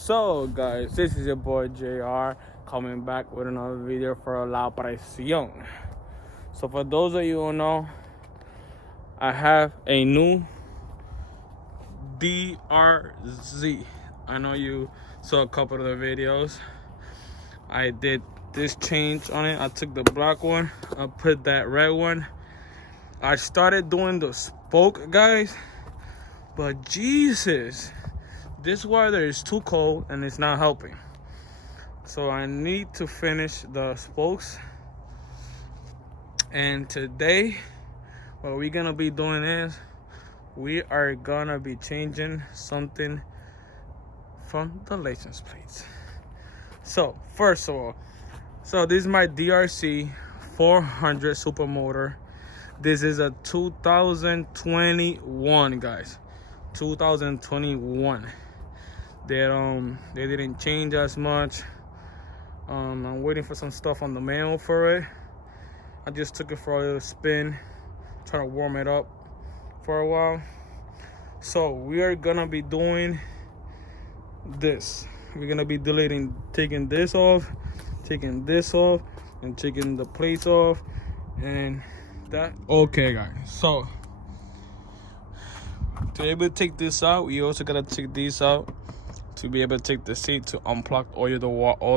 So guys, this is your boy JR coming back with another video for La Presión. So for those of you who know, I have a new DRZ. I know you saw a couple of the videos. I did this change on it. I took the black one, I put that red one. I started doing the spoke, guys, but Jesus, this weather is too cold and it's not helping. So I need to finish the spokes. And today, what we're gonna be doing is we are gonna be changing something from the license plates. So first of all, this is my DRZ400 Supermotor. This is a 2021, guys. 2021. They didn't change as much. I'm waiting for some stuff on the mail for it. I just took it for a little spin, trying to warm it up for a while. So we are gonna be doing this. We're gonna be taking this off, and taking the plates off, and that. Okay, guys. So to be able to take this out, we also gotta take these out to be able to take the seat to unplug all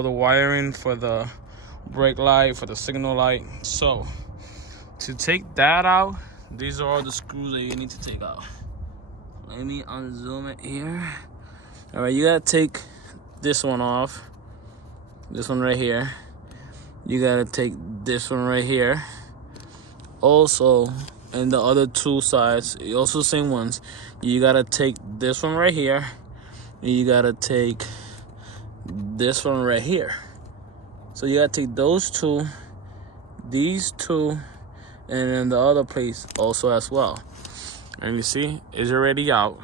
the wiring for the brake light, for the signal light. So to take that out, these are all the screws that you need to take out. Let me unzoom it here. All right, you gotta take this one off, this one right here. You gotta take this one right here also, and the other two sides, also same ones. You gotta take this one right here, and you gotta take this one right here. So you gotta take those two, these two, and then the other place also as well. And you see, it's already out.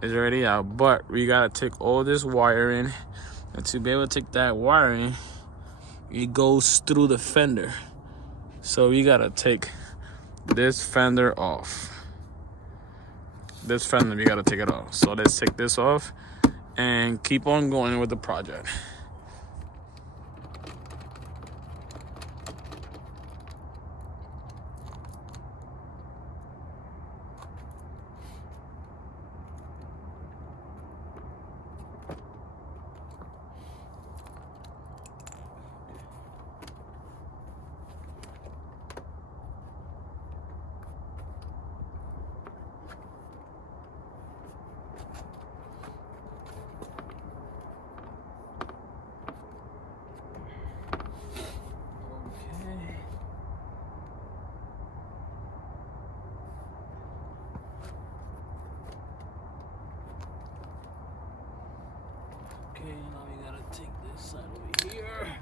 But we gotta take all this wiring, and to be able to take that wiring, it goes through the fender. So we gotta take this fender off. This fender, we gotta take it off. So let's take this off and keep on going with the project. Okay, now we gotta take this side over here.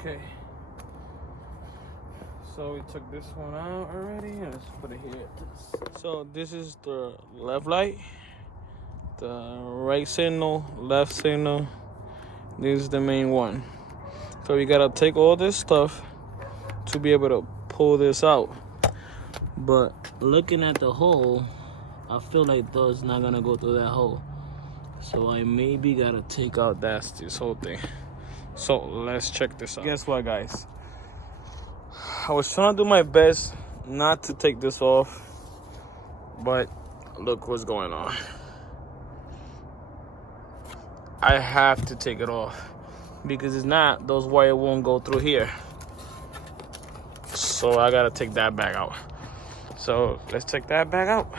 Okay, so we took this one out already, and let's put it here. So this is the left light, the right signal, left signal. This is the main one. So we gotta take all this stuff to be able to pull this out. But looking at the hole, I feel like those not gonna go through that hole. So I maybe gotta take out this whole thing. So let's check this out. Guess what, guys? I was trying to do my best not to take this off, but look what's going on. I have to take it off. because it's not, those wires won't go through here. So I gotta take that back out. So let's take that back out.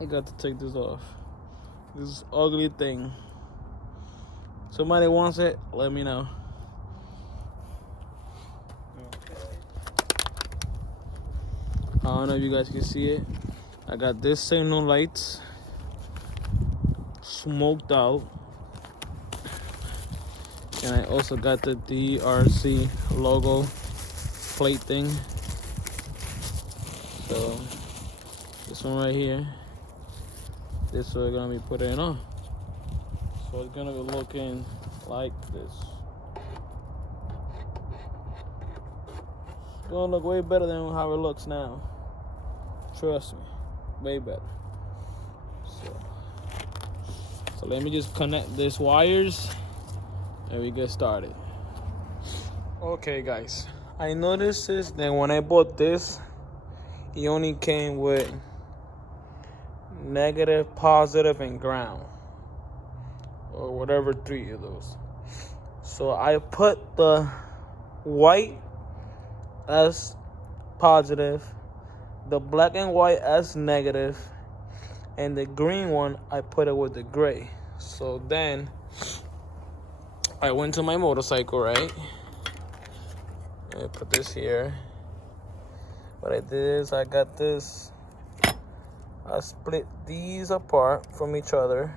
I got to take this off. This ugly thing. Somebody wants it, let me know. I don't know if you guys can see it. I got this signal lights smoked out. And I also got the DRZ logo plate thing. So this one right here, this is what we're gonna be putting on. So it's gonna be looking like this. It's gonna look way better than how it looks now. Trust me, way better. So let me just connect these wires and we get started. Okay guys, I noticed this that when I bought this, it only came with negative, positive, and ground, or whatever, 3 of those. So I put the white as positive, the black and white as negative, and the green one I put it with the gray. So then I went to my motorcycle, right? I put this here. What I did is I got this, I split these apart from each other,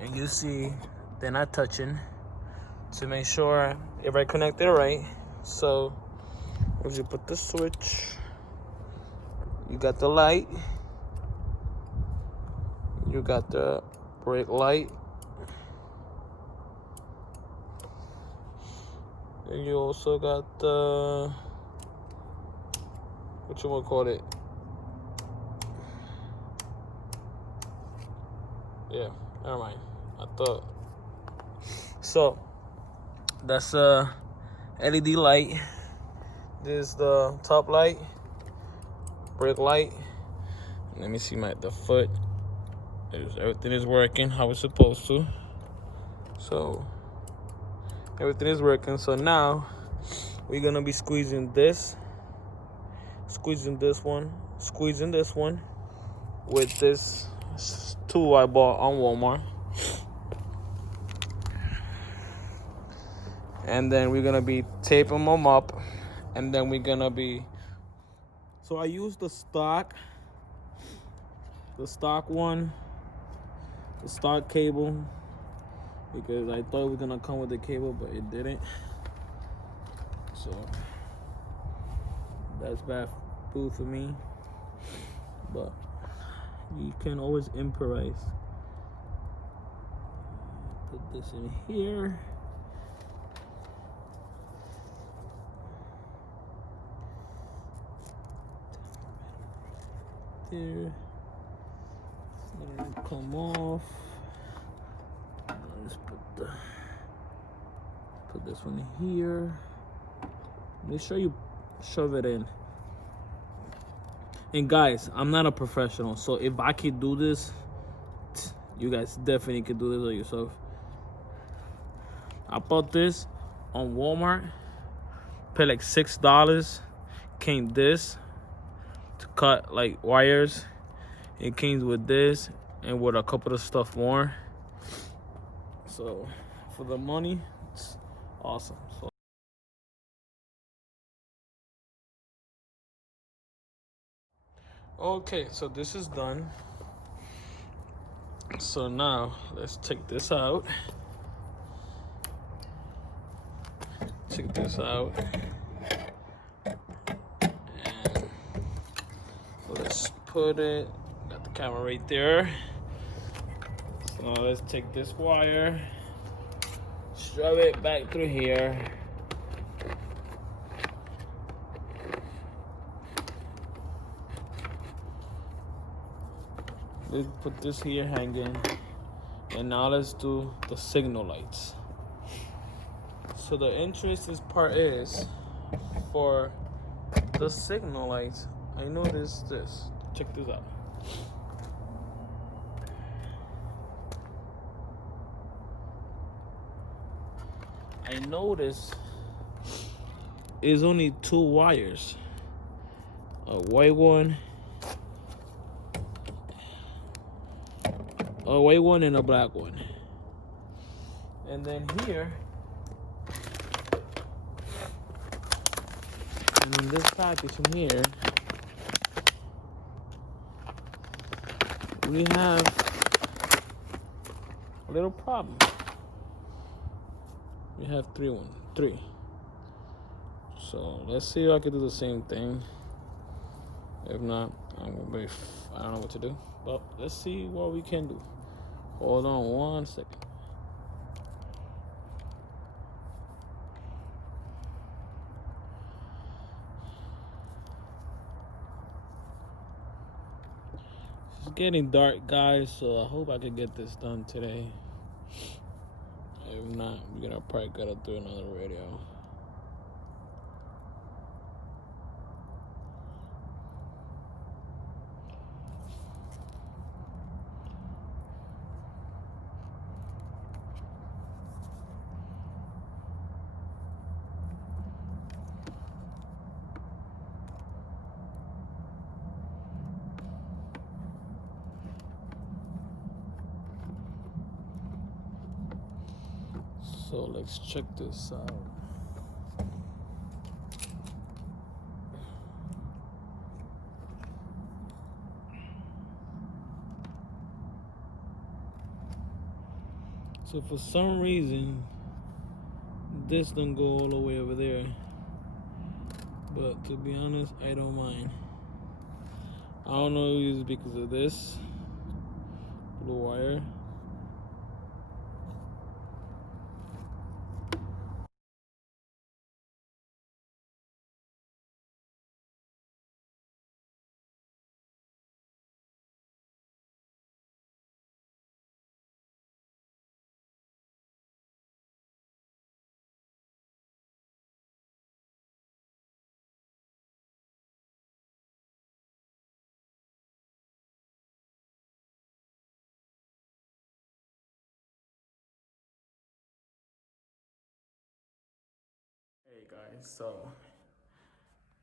and you see they're not touching, to make sure if I connect it right. So if you put the switch, you got the light, you got the brake light, and you also got the, what you want to call it? Yeah, never mind. I thought. So that's a LED light. This is the top light, brake light. Let me see the foot. Everything is working how it's supposed to. So everything is working. So now we're gonna be squeezing this one with this tool I bought on Walmart. And then we're gonna be taping them up, and then we're gonna be, so I used the stock one, the stock cable, because I thought it was gonna come with the cable, but it didn't. So that's bad food for me, but you can always improvise. Put this in here. There. It's not gonna come off. Let's put this one here. Make sure you shove it in. And guys, I'm not a professional, so if I could do this, you guys definitely could do this on yourself. I bought this on Walmart, paid like $6. Came this to cut like wires. It came with this and with a couple of stuff more. So for the money, Awesome. So okay, so this is done. So now let's take this out. Take this out. And let's put it, got the camera right there. So now let's take this wire, shove it back through here. Let's put this here hanging. And now let's do the signal lights. So the interesting part is, for the signal lights, I noticed this. Check this out. I noticed it's only 2 wires. A white one, and a black one. And then here, and in this package in here, we have a little problem. We have 3. So let's see if I can do the same thing. If not, I don't know what to do. But let's see what we can do. Hold on 1 second. It's getting dark, guys, so I hope I can get this done today. If not, we're gonna probably gotta do another video. So let's check this out. So for some reason, this don't go all the way over there. But to be honest, I don't mind. I don't know if it's because of this blue wire. Hey guys, so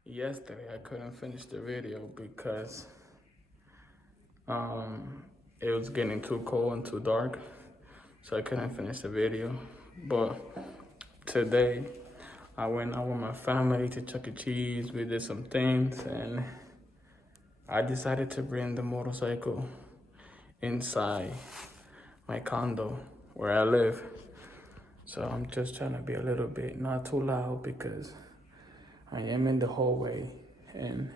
yesterday I couldn't finish the video because it was getting too cold and too dark, so I couldn't finish the video. But today I went out with my family to Chuck E. Cheese. We did some things, and I decided to bring the motorcycle inside my condo where I live. So I'm just trying to be a little bit not too loud because I am in the hallway, and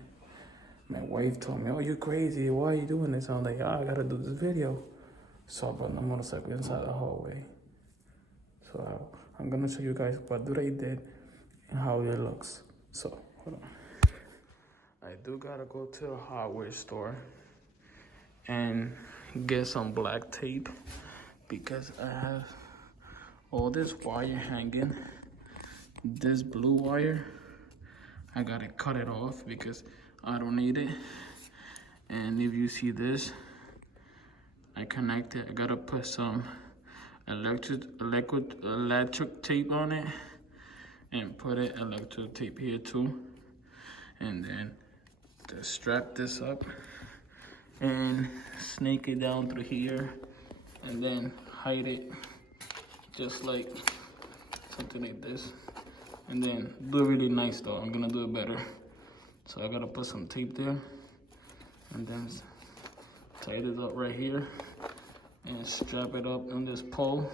my wife told me, "Oh, you crazy, why are you doing this?" I'm like, "Oh, I gotta do this video." So I brought the motorcycle inside the hallway. So I'm gonna show you guys what I did and how it looks. So hold on. I do gotta go to a hardware store and get some black tape because I have all this wire hanging. This blue wire, I gotta cut it off because I don't need it. And if you see this, I connect it. I gotta put some electric tape on it and put it electric tape here too. And then to strap this up and snake it down through here and then hide it just like something like this. And then do it really nice though. I'm gonna do it better. So I gotta put some tape there and then tight it up right here and strap it up on this pole.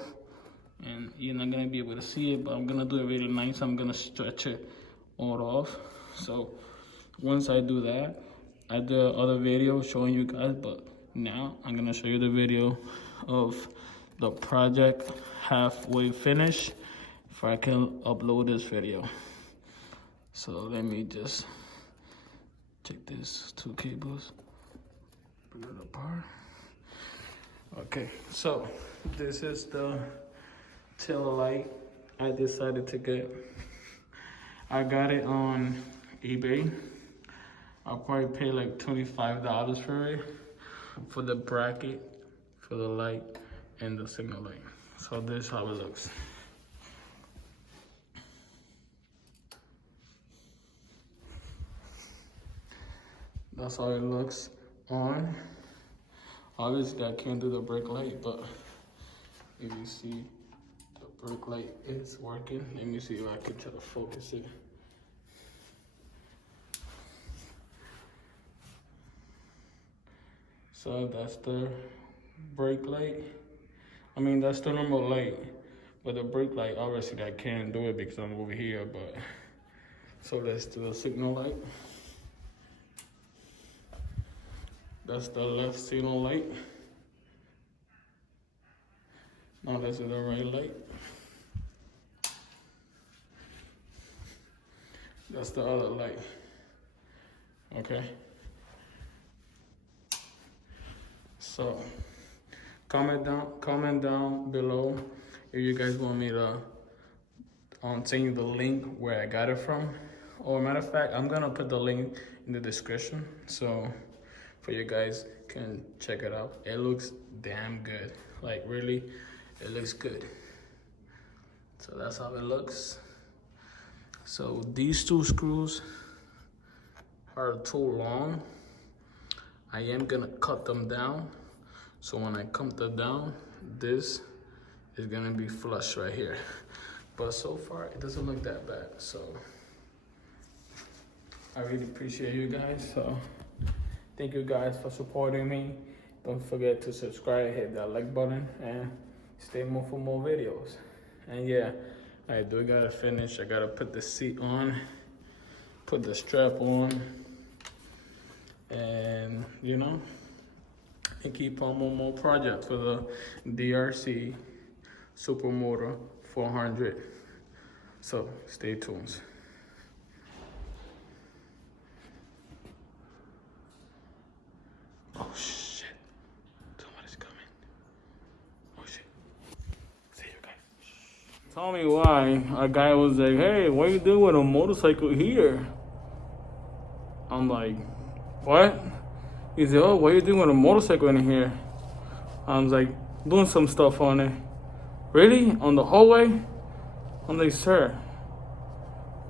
And you're not gonna be able to see it, but I'm gonna do it really nice. I'm gonna stretch it all off. So once I do that, I did other video showing you guys, but now I'm gonna show you the video of the project halfway finished if I can upload this video. So let me just check these two cables, put it apart. Okay, so this is the tail light I decided to get. I got it on eBay. I'll probably pay like $25 for it, for the bracket, for the light, and the signal light. So this is how it looks. That's how it looks on. Obviously I can't do the brake light, but if you see, the brake light is working. Let me see if I can try to focus it. So that's the brake light. I mean, that's the normal light, but the brake light, obviously I can't do it because I'm over here, but so let's do the signal light. That's the left signal light. Now let's do the right light. That's the other light. Okay. So comment down below if you guys want me to send you the link where I got it from. Or matter of fact, I'm gonna put the link in the description so for you guys can check it out. It looks damn good. Like really, it looks good. So that's how it looks. So these two screws are too long. I am gonna cut them down. So when I cut them down, this is gonna be flush right here. But so far, it doesn't look that bad. So I really appreciate you guys. So thank you guys for supporting me. Don't forget to subscribe, hit that like button, and stay more for more videos. And yeah, I do gotta finish. I gotta put the seat on, put the strap on, and you know, and keep on more projects for the DRZ Supermotor 400. So stay tuned. Oh shit, somebody's coming. Oh shit, see you guys. Tell me why a guy was like, hey, what are you doing with a motorcycle here? I'm like, what? He said, oh, what are you doing with a motorcycle in here? I was like, doing some stuff on it. Really? On the hallway? I'm like, sir,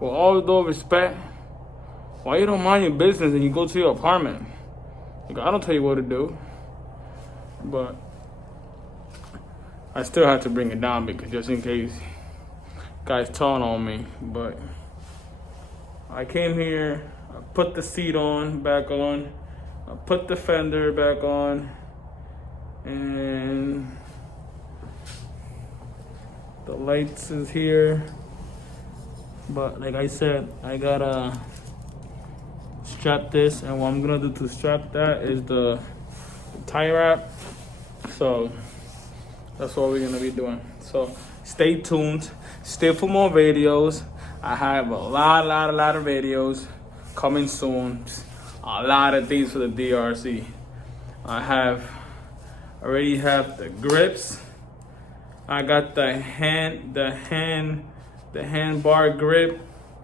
with all due respect, why you don't mind your business and you go to your apartment? Like, I don't tell you what to do. But I still have to bring it down because just in case guys telling on me. But I came here, I put the seat back on, I put the fender back on, and the lights is here. But like I said, I gotta strap this, and what I'm gonna do to strap that is the tie wrap. So that's what we're gonna be doing. So stay tuned, stay for more videos. I have a lot of videos coming soon. A lot of things for the DRZ. I already have the grips. I got the hand bar grip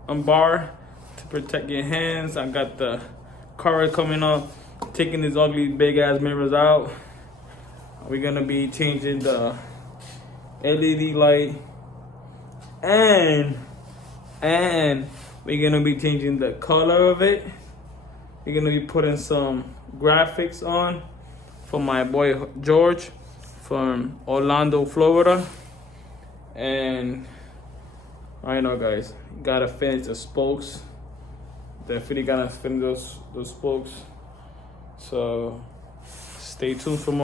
bar to protect your hands. I got the cover coming up, taking these ugly big ass mirrors out. We're gonna be changing the LED light, and we're gonna be changing the color of it. We're gonna be putting some graphics on for my boy George from Orlando, Florida. And I know, guys. Gotta finish the spokes. Definitely gotta finish those spokes. So stay tuned for more.